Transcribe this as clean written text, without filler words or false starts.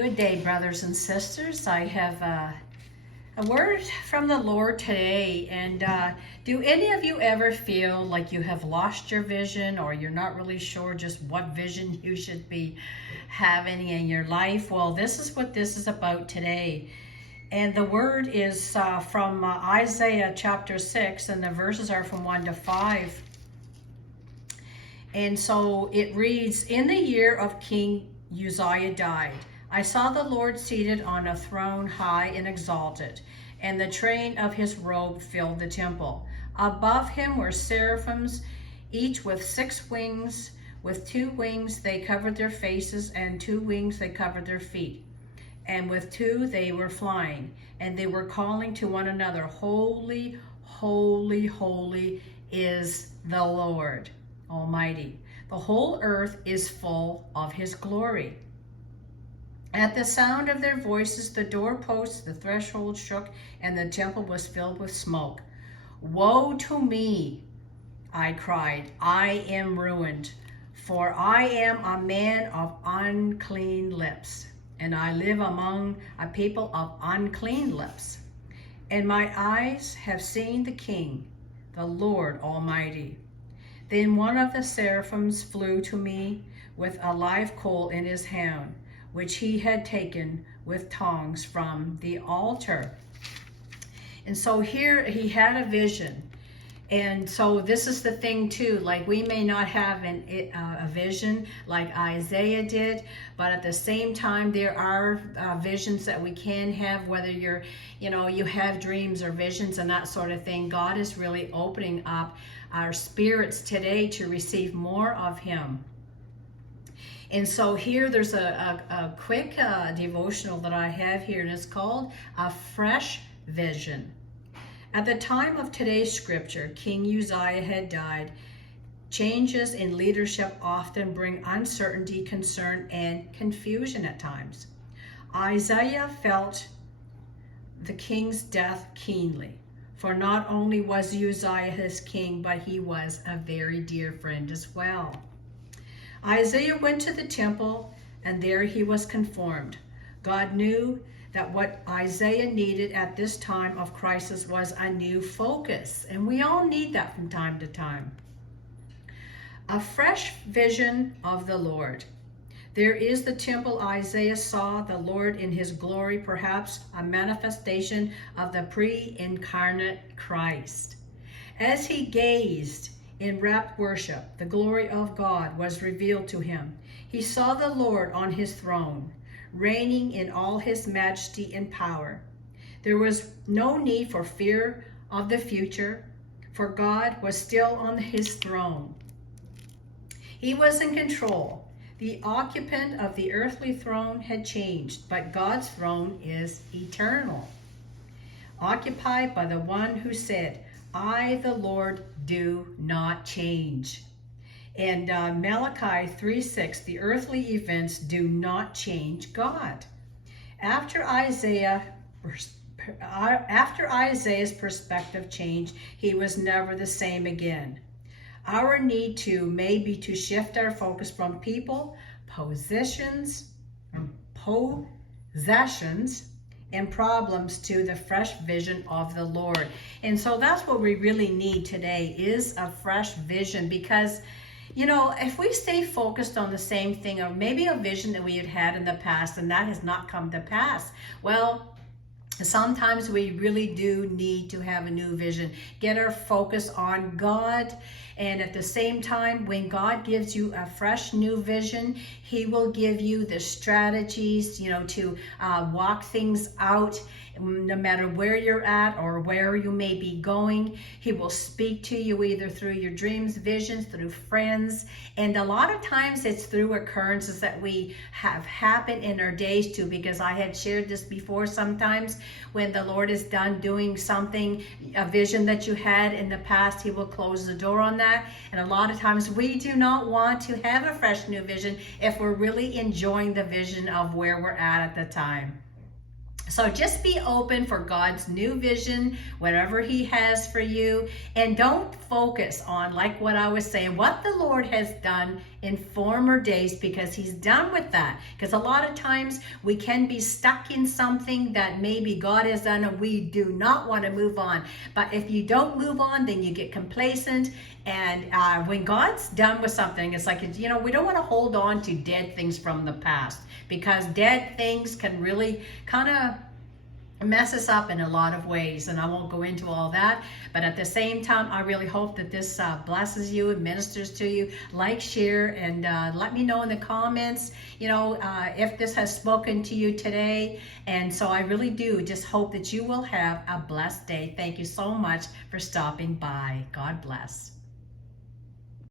Good day, brothers and sisters. I have a word from the Lord today. And do any of you ever feel like you have lost your vision, or you're not really sure just what vision you should be having in your life? Well, this is what this is about today. And the word is from Isaiah chapter 6, and the verses are from 1 to 5. And so it reads, "In the year of King Uzziah died, I saw the Lord seated on a throne high and exalted, and the train of his robe filled the temple. Above him were seraphims, each with 6 wings. With 2 wings they covered their faces, and 2 wings they covered their feet. And with 2 they were flying, and they were calling to one another, 'Holy, holy, holy is the Lord Almighty. The whole earth is full of his glory.' At the sound of their voices, the doorposts, the threshold shook, and the temple was filled with smoke. 'Woe to me,' I cried, 'I am ruined, for I am a man of unclean lips, and I live among a people of unclean lips. And my eyes have seen the King, the Lord Almighty.' Then one of the seraphims flew to me with a live coal in his hand, which he had taken with tongs from the altar." And so here he had a vision. And so this is the thing too, like we may not have a vision like Isaiah did, but at the same time there are visions that we can have, whether you have dreams or visions and that sort of thing. God is really opening up our spirits today to receive more of him. And so here there's a quick devotional that I have here, and it's called A Fresh Vision. At the time of today's scripture, King Uzziah had died. Changes in leadership often bring uncertainty, concern, and confusion at times. Isaiah felt the king's death keenly, for not only was Uzziah his king, but he was a very dear friend as well. Isaiah went to the temple, and there he was conformed. God knew that what Isaiah needed at this time of crisis was a new focus, and we all need that from time to time. A fresh vision of the Lord. There is the temple Isaiah saw, the Lord in his glory, perhaps a manifestation of the pre-incarnate Christ. As he gazed in rapt worship, the glory of God was revealed to him. He saw the Lord on his throne, reigning in all his majesty and power. There was no need for fear of the future, for God was still on his throne. He was in control. The occupant of the earthly throne had changed, but God's throne is eternal, occupied by the one who said, "I, the Lord, do not change." And Malachi 3:6, the earthly events do not change God. After Isaiah's perspective changed, he was never the same again. Our need may be to shift our focus from people, possessions, and problems to the fresh vision of the Lord. And so that's what we really need today, is a fresh vision, because if we stay focused on the same thing, or maybe a vision that we had in the past and that has not come to pass, well, sometimes we really do need to have a new vision. Get our focus on God. And at the same time, when God gives you a fresh new vision, he will give you the strategies, to walk things out. No matter where you're at or where you may be going, he will speak to you either through your dreams, visions, through friends. And a lot of times it's through occurrences that we have happened in our days too, because I had shared this before. Sometimes when the Lord is done doing something, a vision that you had in the past, he will close the door on that. And a lot of times we do not want to have a fresh new vision if we're really enjoying the vision of where we're at the time. So just be open for God's new vision, whatever he has for you. And don't focus on, like what I was saying, what the Lord has done in former days, because he's done with that. Because a lot of times we can be stuck in something that maybe God has done and we do not want to move on. But if you don't move on, then you get complacent. And when God's done with something, it's like, you know, we don't want to hold on to dead things from the past, because dead things can really kind of mess us up in a lot of ways, and I won't go into all that. But at the same time, I really hope that this blesses you and ministers to you. Like, share, and let me know in the comments, you know, if this has spoken to you today. And so I really do just hope that you will have a blessed day. Thank you so much for stopping by. God bless.